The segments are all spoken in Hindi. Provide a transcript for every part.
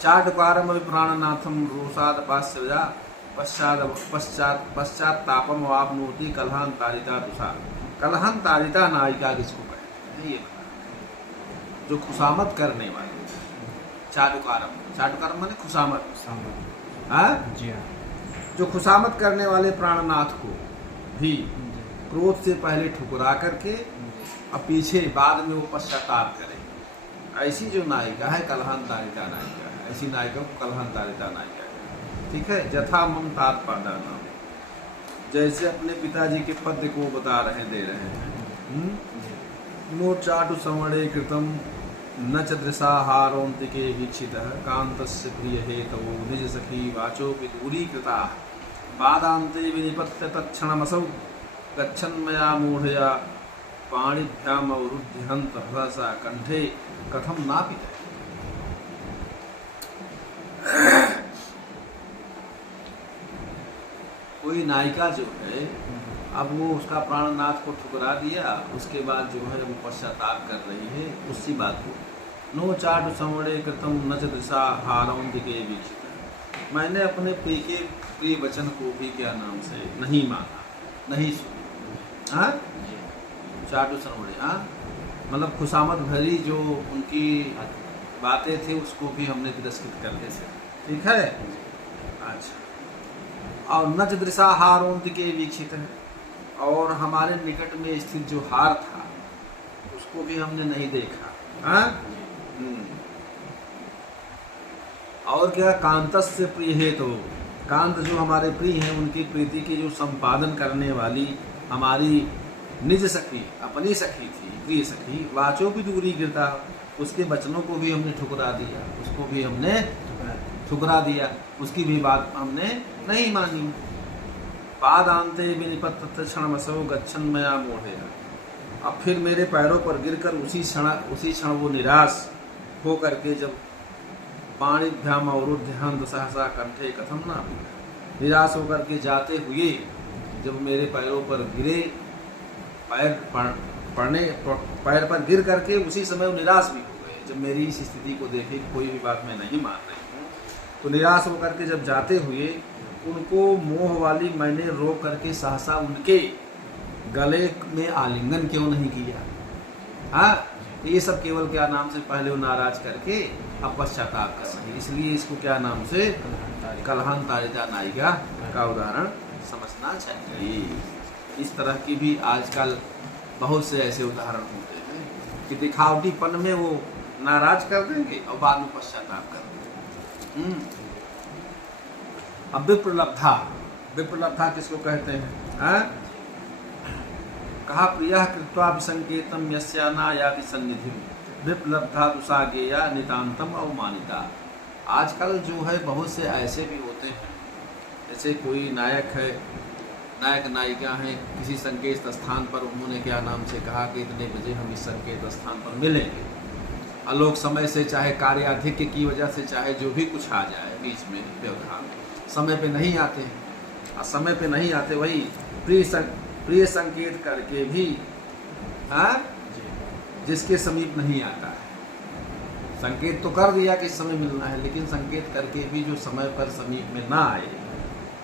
चाटुकारम प्राणनाथम रोषाद पाश्चर्या पश्चातापम वापनोति कलहांतारिता दुषा। कलहांतारिता नायिका किसको कहते हैं ये बता। जो खुशामत करने वाले, चाटुकारम, चाटुकारम माने खुशामत, जी हाँ। जो खुशामत करने वाले प्राणनाथ को भी क्रोध से पहले ठुकरा करके और पीछे बाद में वो पश्चाताप करे, ऐसी जो नायिका है कलहांतारिता नायिका है। ऐसी नायिका को कलहांतारिता नायिका है। ठीक है। जथा मम तात पादा नाम, जैसे अपने पिताजी के पद को बता रहे दे रहे हैं। नो चाटु संवरे कृतम न च दृशाहारोन्तिके वीक्षितः कान्तस्य प्रिय हेतवो निज सखी वाचोपि दूरीकृता पादान्ते विनिपत्य तत्क्षणमसौ गच्छन्मया मूढया पाणिभ्याम अवरुध्य हन्त भवसा कंठे कथम नापित। कोई नायिका जो है, अब वो उसका प्राणनाथ को ठुकरा दिया, उसके बाद जो है वो पश्चाताप कर रही है उसी बात को। नो चाटु संवरे कृतम न च दृशा हारौंदिके वीक्षितः, मैंने अपने प्रिय वचन को भी क्या नाम से नहीं माना, नहीं सुना। हाँ, चाटु संवरे, हाँ मतलब खुशामद भरी जो उनकी बातें थी उसको भी हमने तिरस्कृत कर दिया। ठीक है। अच्छा। और न च दृशा हारौंदिके वीक्षितः, और हमारे निकट में स्थित जो हार था उसको भी हमने नहीं देखा। हाँ? और क्या, कांतस्य प्रिय है, तो कांत जो हमारे प्रिय हैं उनकी प्रीति की जो संपादन करने वाली हमारी निज सखी, अपनी सखी थी, प्रिय सखी, वाचो भी दूरी गिरता, उसके वचनों को भी हमने ठुकरा दिया, उसको भी हमने ठुकरा दिया, उसकी भी बात हमने नहीं मानी। पादांते विनिपत्त क्षणमसौ गच्छन्मया मूढया, अब फिर मेरे पैरों पर गिरकर उसी क्षण वो निराश हो करके जब पाणिभ्याम अवरुद्ध हंत सहसा कंठे कथम ना, निराश होकर के जाते हुए जब मेरे पैरों पर गिरे, पैर पर गिर करके उसी समय वो निराश भी हो गए। जब मेरी इस स्थिति को देखे कोई भी बात मैं नहीं मान रही हूँ, तो निराश होकर के जब जाते हुए उनको मोह वाली मैंने रोक करके सहसा उनके गले में आलिंगन क्यों नहीं किया। हाँ, ये सब केवल क्या नाम से पहले वो नाराज करके अब पश्चाताप कर रही, इसलिए इसको क्या नाम से कलहांतारिता नायिका का उदाहरण समझना चाहिए। इस तरह की भी आजकल बहुत से ऐसे उदाहरण होते हैं कि दिखावटीपन में वो नाराज कर देंगे और बाद में पश्चाताप कर देंगे। अब विप्रलब्धा, विप्रलब्धा किसको कहते हैं? कहा प्रिया कृत्वा विसंकेतम यस्याना या विसन्निधि विप्रलब्धा दुसागेया नितांतम अवमानिता। आजकल जो है बहुत से ऐसे भी होते हैं, जैसे कोई नायक है, नायक नायिका हैं, किसी संकेत स्थान पर उन्होंने क्या नाम से कहा कि इतने बजे हम इस संकेत स्थान पर मिलेंगे, और लोग समय से चाहे कार्याधिक्य की वजह से चाहे जो भी कुछ आ जाए बीच में व्यवधान, समय पे नहीं आते हैं। और समय पे नहीं आते, वही प्रिय संकेत करके भी जिसके समीप नहीं आता है। संकेत तो कर दिया कि इस समय मिलना है, लेकिन संकेत करके भी जो समय पर समीप में ना आए,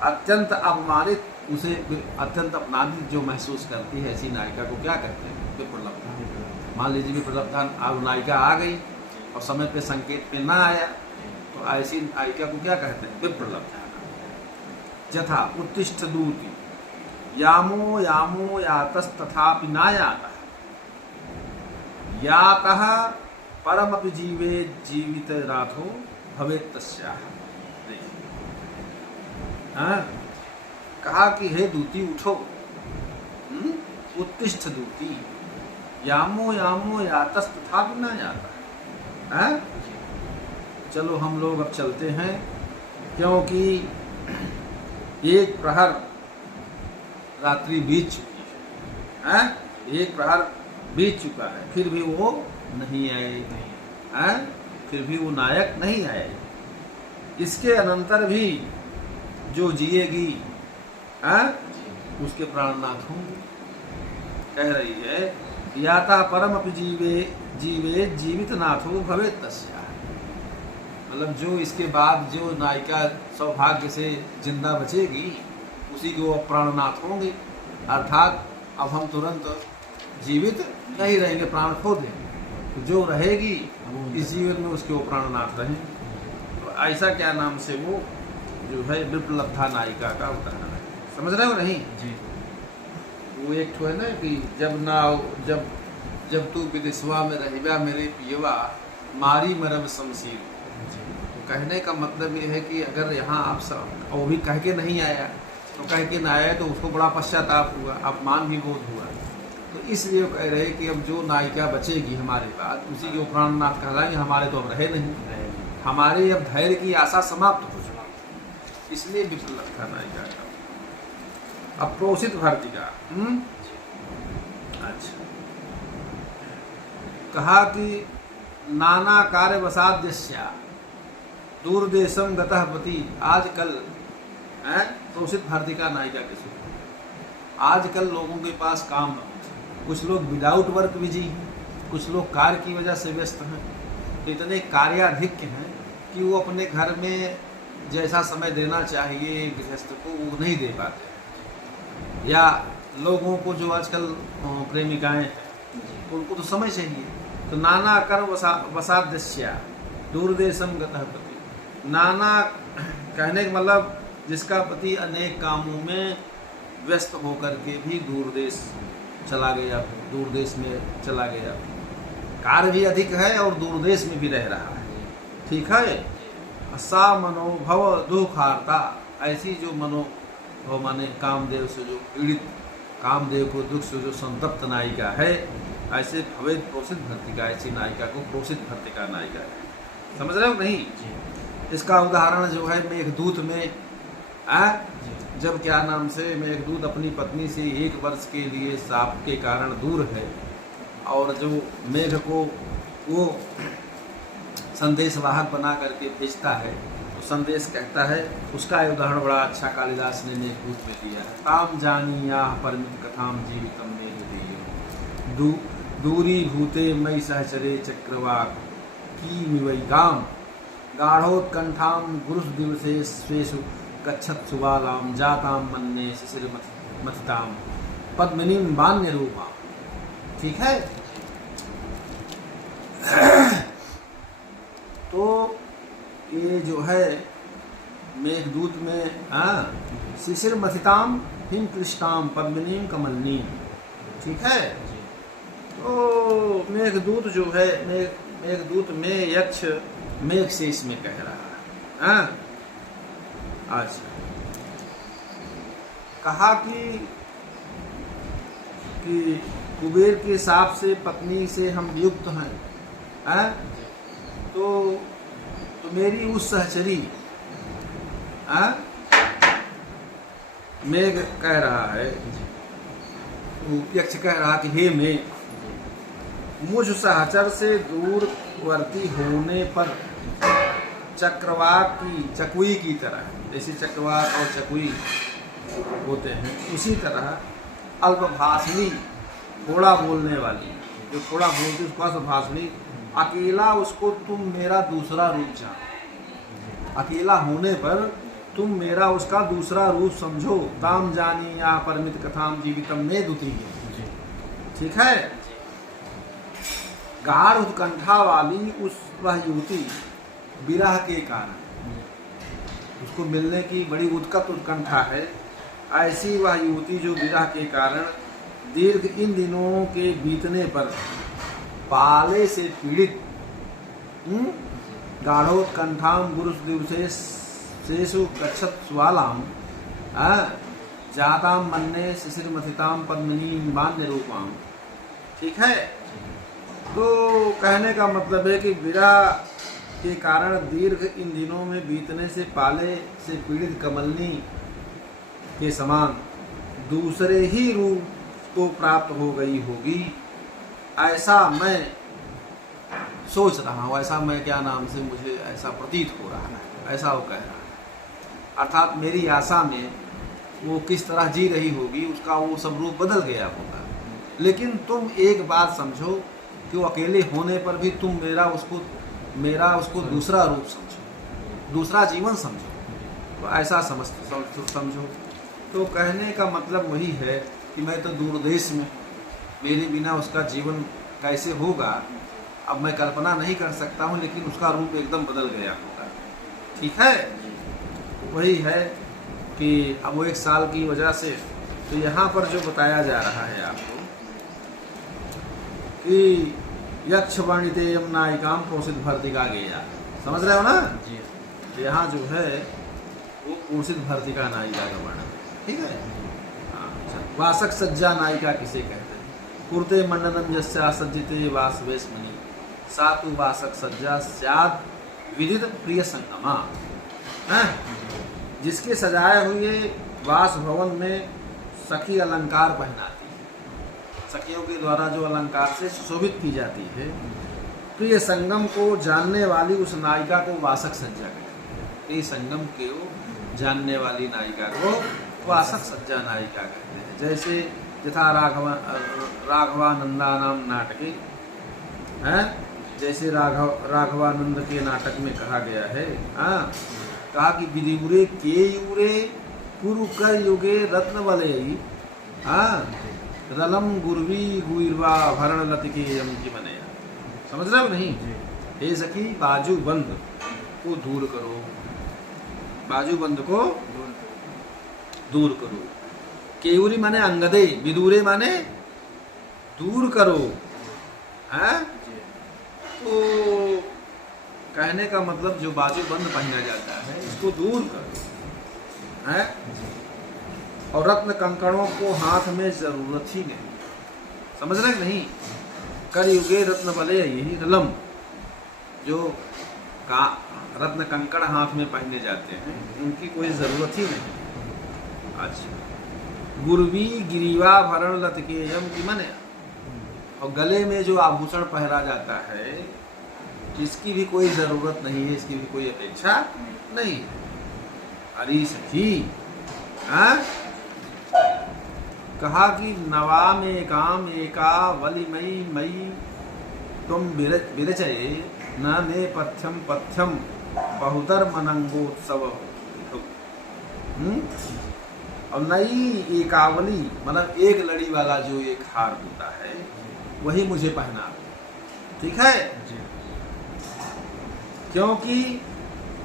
अत्यंत अपमानित, उसे अत्यंत अपमानित जो महसूस करती है, ऐसी नायिका को क्या कहते हैं? विप्रलब्धा। मान लीजिए विप्रलब्धा नायिका आ गई और समय पे संकेत पे ना आया, तो ऐसी नायिका को क्या कहते हैं? विप्रलब्धा। यथा उत्तिष्ठ दूती यामो यामो यातस्तथापि न यातः यातः परमपि जीवे जीवित राथो भवेत् तस्याः। कहा कि हे दूती उठो, उत्तिष्ठ दूती, यामो यामो यातस्तथापि न यातः। चलो हम लोग अब चलते हैं, क्योंकि एक प्रहर रात्रि बीत चुकी है, एक प्रहर बीत चुका है, फिर भी वो नहीं आए, फिर भी वो नायक नहीं आए। इसके अनंतर भी जो जिएगी उसके प्राणनाथ होंगे। कह रही है याता परम अपि जीवे जीवे जीवित नाथो भवेत् तस्याः। मतलब जो इसके बाद जो नायिका सौभाग्य से जिंदा बचेगी उसी को वो प्राणनाथ होंगे, अर्थात अब हम तुरंत जीवित नहीं रहेंगे, प्राण खो देंगे, तो जो रहेगी इस जीवन में उसके वो प्राणनाथ रहेंगे। तो ऐसा क्या नाम से वो जो है विप्लब्धा नायिका का उदाहरण है, समझ रहे हो नहीं? जी। वो एक ठो है ना कि जब तू विदेशवा में रहिबा मेरे पियवा मारी मरब शमशीर। तो कहने का मतलब ये है कि अगर यहाँ आप सब, और वो भी कह के नहीं आया, तो कह के ना आया तो उसको बड़ा पश्चाताप हुआ, अपमान भी बोध हुआ। तो इसलिए वो कह रहे कि अब जो नायिका बचेगी हमारे बाद उसी के प्राणनाथ कहलाएंगे, हमारे तो अब रहे नहीं, हमारे अब धैर्य की आशा समाप्त हो चुकी, इसलिए विप्लब्धा नायिका का। अब प्रोसित भर्तिका। अच्छा, कहा कि नाना कार्य वसाद्यस्या दूरदेशम गतः पति। आजकल प्रोसित भर्तिका नायिका के सुख, आजकल लोगों के पास काम बहुत है, कुछ लोग विदाउट वर्क बिजी हैं, कुछ लोग कार्य की वजह से व्यस्त हैं, इतने कार्याधिक्य हैं कि वो अपने घर में जैसा समय देना चाहिए गृहस्थ को वो नहीं दे पाते। या लोगों को जो आजकल प्रेमिकाएं हैं उनको तो समय चाहिए, तो नाना कर वसाद्यस्या दूरदेशम गतः पति। नाना कहने का मतलब जिसका पति अनेक कामों में व्यस्त होकर के भी दूरदेश चला गया, दूरदेश में चला गया, कार्य भी अधिक है और दूरदेश में भी रह रहा है, ठीक है। सा मनोभव दुखार्ता, ऐसी जो मनोभव माने कामदेव से जो पीड़ित, कामदेव को दुख से जो संतप्त नायिका है, ऐसे भवेद प्रोसित भर्तिका, ऐसी नायिका को प्रोसित भर्तिका नायिका है। समझ रहे हो नहीं? इसका उदाहरण जो है मेघदूत में जब क्या नाम से मेघदूत अपनी पत्नी से 1 वर्ष के लिए शाप के कारण दूर है, और जो मेघ को वो संदेशवाहक बना करके भेजता है, तो संदेश कहता है, उसका उदाहरण बड़ा अच्छा कालिदास ने मेघदूत में दिया है। ताम जानिया परमित कथाम जीवितम मेघदूत दूरी भूते मई सहचरे चक्रवाक की मिवैकाम गाढ़ोत्कंठाम गुरुस दिवसे स्वेषु गच्छत सुबालाम जाताम मन्ने शिशिर मथिताम पद्मिनीम बान्य रूपा। ठीक है, तो ये जो है मेघदूत में शिशिर मथिताम हिम कृष्टाम पद्मिनीम कमलनीम, ठीक है। तो मेघदूत जो है मेघदूत में यक्ष मेघ से इसमें कह रहा है। अच्छा, कहा कि कुबेर के शाप से पत्नी से हम युक्त हैं, तो मेरी उस सहचरी, मेघ कह रहा है, यक्ष कह रहा कि हे मेघ, मुझ सहचर से दूरवर्ती होने पर चक्रवाक की चकुई की तरह, जैसे चक्रवाक और चकुई होते हैं उसी तरह अल्पभाषणी, थोड़ा बोलने वाली, जो थोड़ा बोलती उसको अल्पभाषणी, अकेला उसको तुम मेरा दूसरा रूप जानो, अकेला होने पर तुम मेरा उसका दूसरा रूप समझो। ताम जानी या परमित कथाम जीवितम में द्वितीय, ठीक है। गाढ़ उत्कंठा वाली उस वह युवती विरह के कारण, उसको मिलने की बड़ी उत्कंठा है, ऐसी वह युवती जो विरह के कारण दीर्घ इन दिनों के बीतने पर पाले से पीड़ित, गाढ़ोत्कंठाम गुरुस दिवसेषु गच्छत स्वालाम जाताम मन्ने शिशिर मथिताम पद्मिनीम बान्य रूपाम, ठीक है। तो कहने का मतलब है कि विरह के कारण दीर्घ इन दिनों में बीतने से पाले से पीड़ित कमलनी के समान दूसरे ही रूप को प्राप्त हो गई होगी, ऐसा मैं सोच रहा हूँ, ऐसा मैं क्या नाम से मुझे ऐसा प्रतीत हो रहा है, ऐसा वो कह रहा है। अर्थात मेरी आशा में वो किस तरह जी रही होगी, उसका वो सब रूप बदल गया होगा। लेकिन तुम एक बात समझो कि वो अकेले होने पर भी तुम मेरा उसको दूसरा रूप समझो, दूसरा जीवन समझो, तो ऐसा समझो। तो कहने का मतलब वही है कि मैं तो दूर देश में, मेरे बिना उसका जीवन कैसे होगा अब मैं कल्पना नहीं कर सकता हूँ, लेकिन उसका रूप एकदम बदल गया होगा। ठीक है, वही है कि अब वो 1 साल की वजह से, तो यहाँ पर जो बताया जा रहा है आपको कि यक्ष वर्णिते यम नायिकाम पोषित भर्तिका गेया, समझ रहे हो ना? जी। तो यहाँ जो है वो पोषित भर्तिका नायिका का वर्णन, ठीक है। अच्छा, वासक सज्जा नायिका किसे कहते हैं? कुर्ते मंडनम यस्या सज्जिते वासवेशमणि सातु वासक सज्जा स्याद विदित प्रिय संगमा। जिसके सजाए हुए वास भवन में सखी अलंकार पहनाती है, सखियों के द्वारा जो अलंकार से सुशोभित की जाती है, प्रिय संगम को जानने वाली उस नायिका को वासक सज्जा कहते हैं। प्रिय संगम को जानने वाली नायिका को वासक सज्जा नायिका कहते हैं। जैसे यथा राघवानंदा नाम नाटके हैं, जैसे राघवानंद के नाटक में कहा गया है, कहा कि विदियुरे केयूरे पूर्व कर युगे रत्न वलयी रलम गुरवी गुइरवा भरण लतिके यम की मनया। समझ रहे हो नहीं? हे सखी बाजू बंद को दूर करो, बाजू बंद को दूर करो। केयूरी माने अंगदे, विदुरे माने दूर करो। हैं? तो कहने का मतलब जो बाजू बंद पहना जाता है इसको दूर करो, है? और रत्न कंकड़ों को हाथ में जरूरत ही नहीं। समझ रहे नहीं? कर युगे रत्न बले, यही रलम जो का रत्न कंकड़ हाथ में पहने जाते हैं उनकी कोई जरूरत ही नहीं। अच्छा, गुरवी गिरीवा भरण लतके यम की मने, और गले में जो आभूषण पहना जाता है इसकी भी कोई जरूरत नहीं है, इसकी भी कोई अपेक्षा नहीं है। अरे सखी, कहा कि नवा में काम एका वलिमयी मई तुम विरचये न ने पथ्यम पथ्यम बहुतर मनंगोत्सव। और नई एकावली मतलब एक लड़ी वाला जो एक हार होता है वही मुझे पहना, ठीक है जी। क्योंकि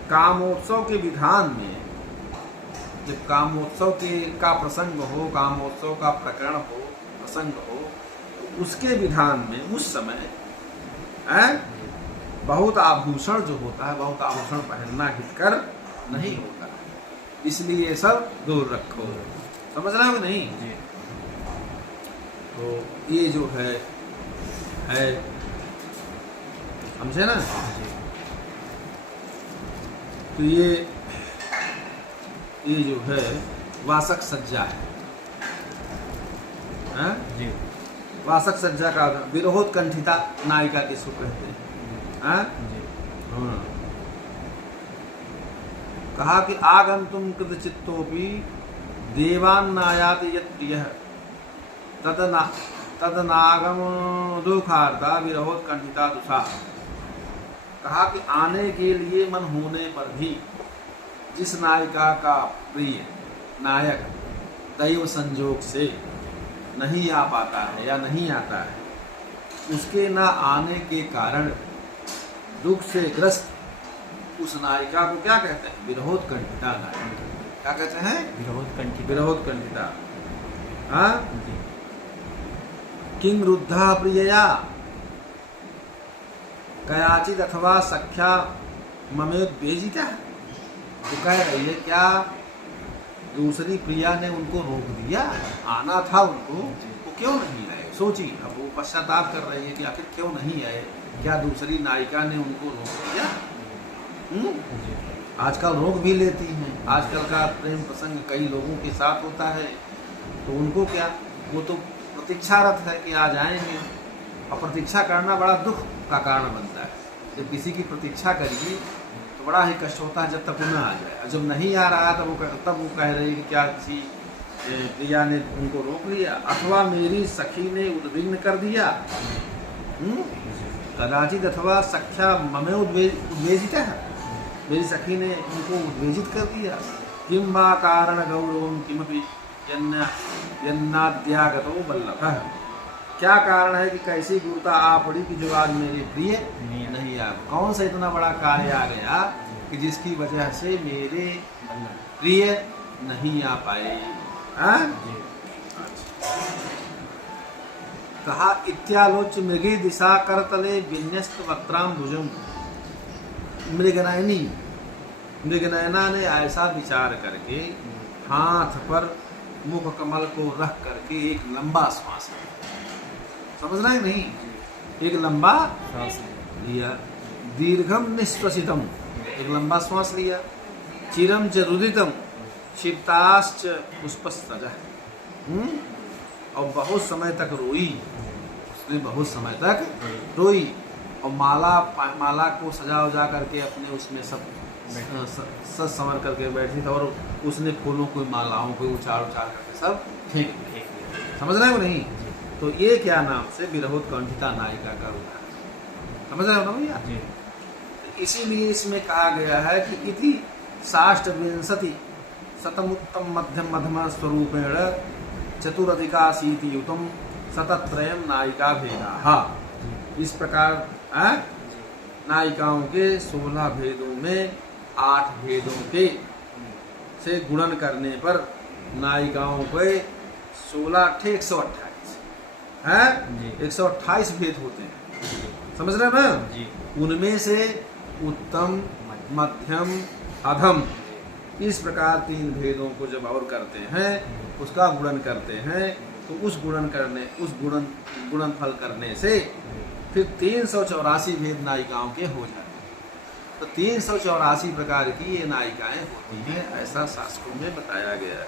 कामोत्सव के विधान में जब कामोत्सव का प्रसंग हो, कामोत्सव का प्रकरण हो, प्रसंग हो, तो उसके विधान में उस समय बहुत आभूषण जो होता है, बहुत आभूषण पहनना हितकर नहीं होता, इसलिए सब दूर रखो। समझ रहे हो नहीं जी? तो ये जो है समझे ना? तो ये जो है वासक सज्जा है जी। वासक सज्जा का विरहोत्कंठिता नायिका किसको कहते हैं? हाँ। कहा कि आगंतुम कृत चित्तोपि देवान्नायाति यत् प्रियः तदनागम दुखार्ता विरहोत्कंठिता दुषा। कहा कि आने के लिए मन होने पर भी जिस नायिका का प्रिय नायक दैव संजोग से नहीं आ पाता है या नहीं आता है, उसके न आने के कारण दुख से ग्रस्त उस नायिका को क्या कहते हैं? विरहोत्कंठिता नायिका। क्या कहते हैं? विरहोत्कंठिता। हाँ, किंग रुद्धा प्रियया कयाचित अथवा सख्या ममेद्वेजिता। तो कह रही है क्या दूसरी प्रिया ने उनको रोक दिया? आना था उनको, वो क्यों नहीं आए? सोचिए, अब वो पश्चाताप कर रही है कि आखिर क्यों नहीं आए, क्या दूसरी नायिका ने उनको रोक दिया? आजकल रोक भी लेती हैं। आजकल का प्रेम प्रसंग कई लोगों के साथ होता है, तो उनको क्या, वो तो प्रतीक्षारत है कि आ जाएंगे, और प्रतीक्षा करना बड़ा दुख का कारण बनता है। जब किसी की प्रतीक्षा करिए तो बड़ा ही कष्ट होता है जब तक वो न आ जाए, और जब नहीं आ रहा तब वो कह रही कि क्या किसी प्रिया ने उनको रोक लिया अथवा मेरी सखी ने उद्विग्न कर दिया। कदाचित अथवा सख्या ममे उद्वेजिता है, मेरी सखी ने उनको उत्तेजित कर दिया। किम बा कारण गौरवम किमपि यन्नाद्यागतो वल्लभः, क्या कारण है कि कैसी गुरुता आ पड़ी कि जो आज मेरे प्रिय नहीं आ, कौन सा इतना बड़ा कार्य आ गया कि जिसकी वजह से मेरे प्रिय नहीं आ पाए। हाँ? कहा इत्यालोच्य मृगी दिशा करतले विन्यस्त वक्त्राम भुजम। मृगनयना ने ऐसा विचार करके हाथ पर मुख कमल को रख करके एक लंबा श्वास लिया। समझ रहे नहीं? एक लंबा लिया, दीर्घम निश्वसितम, एक लंबा श्वास लिया, चिरम च रुदितम क्षिप्ताश्च पुष्पस्तजः, और बहुत समय तक रोई, उसने बहुत समय तक रोई, और माला को सजा उजा करके अपने उसमें सब सज संवर करके बैठी थी, और उसने फूलों को मालाओं को उछाल करके सब फेंक दिया। समझ रहे हो नहीं? तो ये क्या नाम से विरहोत्कंठिता नायिका का उदाहरण। समझ रहे हो ना भैया? इसीलिए इसमें कहा गया है कि इति साष्टविंशति शतमुत्तम मध्यम मध्यम स्वरूपेण चतुरधिकाशीति युतम शतत्रयम नायिका भेदा। इस प्रकार नायिकाओं के 16 भेदों में 8 भेदों के से गुणन करने पर नायिकाओं पे 16 × 128 है, 128 भेद होते हैं। समझ रहे हैं ना? उनमें से उत्तम, मध्यम, अधम, इस प्रकार 3 भेदों को जब और करते हैं, उसका गुणन करते हैं, तो उस गुणनफल करने से फिर 384 भेद नायिकाओं के हो जाते हैं। तो 384 प्रकार की ये नायिकाएं होती हैं, ऐसा शास्त्रों में बताया गया है।